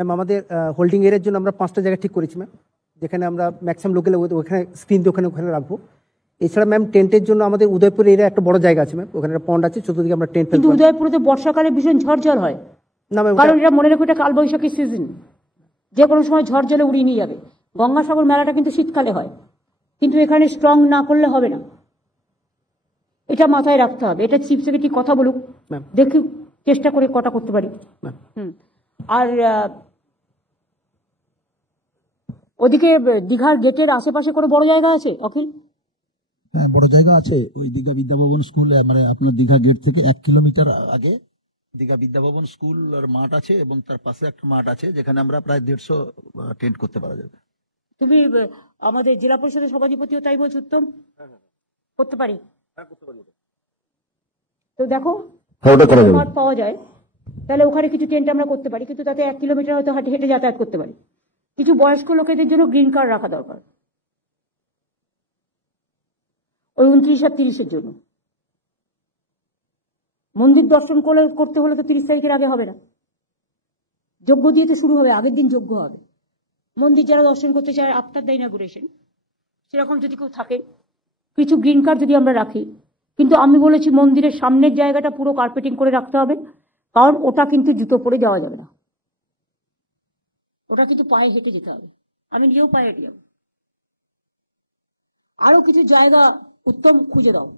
Ma'am আমাদের holding এরিয়ার জন্য আমরা 5টা জায়গা ঠিক করেছি ম্যাম, যেখানে আমরা ম্যাক্সিমাম লোকের ওখানে স্ক্রিন দিয়ে ওখানে রাখবো। এছাড়া ম্যাম টেন্টের জন্য আমাদের উদয়পুর এরিয়া একটা বড় জায়গা আছে ম্যাম, ওখানে একটা পন্ড আছে, চতুর্দিকে আমরা টেন্ট। কিন্তু উদয়পুরে তো বর্ষাকালে ভীষণ ঝড় হয় না ম্যাম, কারণ এটা মনে রেখো এটা কালবৈশাখী সিজন, যে কোনো সময় ঝড় জলে উড়িয়ে নিয়ে যাবে। গঙ্গাসাগর মেলাটা কিন্তু শীতকালে হয়, কিন্তু এখানে স্ট্রং না করলে হবে না, এটা মাথায় রাখতে হবে। এটা চিফ সেক্রেটারি কথা বলুক, দেখি চেষ্টা করে কটা করতে পারি। আর ওদিকে দীঘার গেটের আশেপাশে কোনো বড় জায়গা আছে অখিল? হ্যাঁ, বড় জায়গা আছে। ওই দীঘা বিদ্যাভবন স্কুল, মানে আপনার দীঘা গেট থেকে 1 কিলোমিটার আগে দীঘা বিদ্যাভবন স্কুল আর মাঠ আছে, এবং তার পাশে একটা মাঠ আছে যেখানে আমরা প্রায় 150 টেন্ট করতে পারা যাবে। তুমি আমাদের জেলা পরিষদের সভাধিপতিও তাই বলছো? উত্তম, করতে পারি। তো দেখো মাঠ পাওয়া যায়, তাহলে ওখানে কিছু টেন্ট আমরা করতে পারি, কিন্তু তাতে 1 কিলোমিটার হয়তো হেঁটে যাতায়াত করতে পারি। কিছু বয়স্ক লোকেদের জন্য গ্রিন কার্ড রাখা দরকার, ওই 29 আর 30-এর জন্য। মন্দির দর্শন করতে হলে তো 30 তারিখের আগে হবে না, যজ্ঞ দিয়ে তো শুরু হবে, আগের দিন যজ্ঞ হবে। মন্দির যারা দর্শন করতে চায় আফটার দ্য ইনঅগুরেশন, সেরকম যদি কেউ থাকে, কিছু গ্রিন কার্ড যদি আমরা রাখি। কিন্তু আমি বলেছি মন্দিরের সামনের জায়গাটা পুরো কার্পেটিং করে রাখতে হবে, কারণ ওটা কিন্তু জুতো পরে যাওয়া যাবে না, ওটা কিন্তু পায়ে হেঁটে যেতে হবে। আমি নিজেও পায়ে হেঁটে যাবো। আরো কিছু জায়গা উত্তম খুঁজে দাও।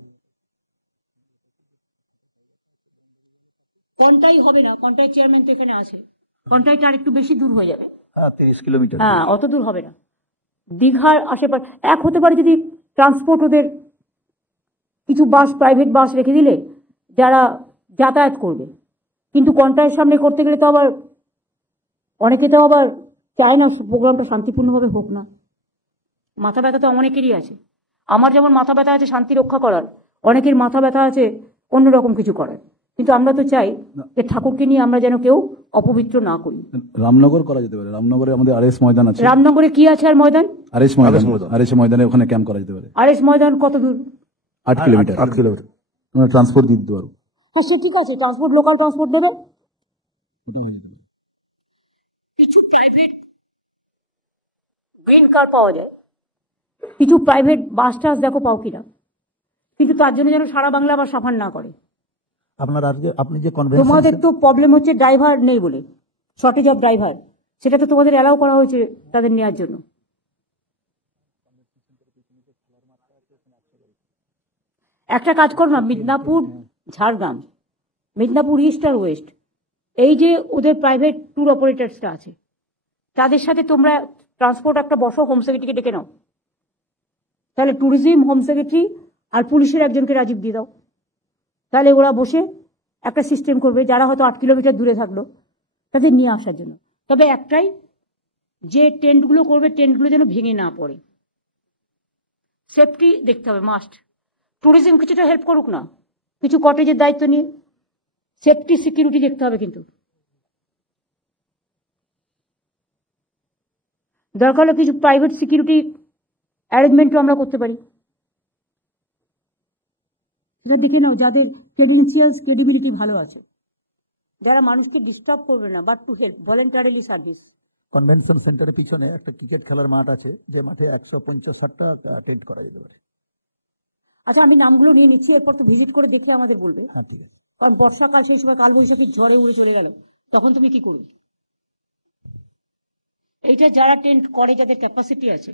কন্টাই হবে না, কন্টাই চেয়ারম্যান তো এখানে আছে, কন্টাইটা আর একটু বেশি দূর হয়ে যাবে। 30 কিলোমিটার। হ্যাঁ, অত দূর হবে না। দীঘার আশেপাশে এক হতে পারে যদি ট্রান্সপোর্ট ওদের কিছু বাস, প্রাইভেট বাস রেখে দিলে যারা যাতায়াত করবে। কিন্তু কন্টাইয়ের সামনে করতে গেলে তো আবার অনেকে তো আবার চায় না প্রোগ্রামটা শান্তিপূর্ণভাবে হোক না। মাথা ব্যথা তো অনেকেরই আছে, আমার যেমন মাথা ব্যথা আছে শান্তি রক্ষা করার, অনেকের মাথা ব্যথা আছে অন্যরকম কিছু করার। কিন্তু আমরা তো চাই যে ঠাকুরকে নিয়ে আমরা যেন কেউ অপবিত্র না করি। রামনগর করা যেতে পারে, রামনগরে আমাদের আরএস ময়দান আছে। রামনগরে কি আছে আর ময়দান? আরএস ময়দানে ওখানে ক্যাম্প করা যেতে পারে। আরএস ময়দান কত দূর? 8 কিলোমিটার। আমরা ট্রান্সপোর্ট দিতে পারবো। হ্যাঁ, সে ঠিক আছে, ট্রান্সপোর্ট, লোকাল ট্রান্সপোর্ট দেবে। কিছু প্রাইভেট গ্রিন কার পাওয়া যায়, কিছু প্রাইভেট বাস টাস দেখো পাও কিনা, কিন্তু তার জন্য যেন সারা বাংলা আবার সাফার না করে। আপনি যে কনভেনশন, তোমাদের তো প্রবলেম হচ্ছে ড্রাইভার নেই বলে, শর্টেজ অফ ড্রাইভার, সেটা তো তোমাদের অ্যালাউ করা হয়েছে তাদের নেওয়ার জন্য। একটা কাজ করো না, মিদনাপুর, ঝাড়গ্রাম, মিদনাপুর ইস্ট আর ওয়েস্ট, এই যে ওদের প্রাইভেট ট্যুর অপারেটার্সটা আছে, তাদের সাথে তোমরা ট্রান্সপোর্ট একটা বসো, হোম সেক্রেটারিকে ডেকে নাও, তাহলে ট্যুরিজম, হোম সেক্রেটারি আর পুলিশের একজনকে রাজীব দিয়ে দাও, তাহলে ওরা বসে একটা সিস্টেম করবে, যারা হয়তো 8 কিলোমিটার দূরে থাকলো তাদের নিয়ে আসার জন্য। তবে একটাই, যে টেন্টগুলো করবে টেন্টগুলো যেন ভেঙে না পড়ে, সেফটি দেখতে হবে মাস্ট। ট্যুরিজম কিছুটা হেল্প করুক না, কিছু কটেজের দায়িত্ব নিয়ে, সেফটি সিকিউরিটি দেখতে হবে। কিন্তু দরকার হলে কিছু প্রাইভেট সিকিউরিটি অ্যারেঞ্জমেন্টও আমরা করতে পারি। সেটা দেখে নাও যাদের ক্রেডেনশিয়ালস, ক্রেডিবিলিটি ভালো আছে, যারা মানুষকে ডিস্টার্ব করবে না, but to help, voluntarily service. Convention সেন্টারের পিছনে একটা ক্রিকেট খেলার মাঠ আছে, যে মাঠে 150-টা টেন্ট করা যেতে পারে। আচ্ছা, আমি নামগুলো নিয়ে নিচ্ছি, এরপর তো ভিজিট করে দেখে আমাদের বলবে। হ্যাঁ, ঠিক আছে। কারণ বর্ষাকাল, সেই সময় কালবৈশাখীর ঝড়ে উড়ে চলে গেল, তখন তুমি কি করবে? এইটা যারা টেন্ট করে, যাদের ক্যাপাসিটি আছে,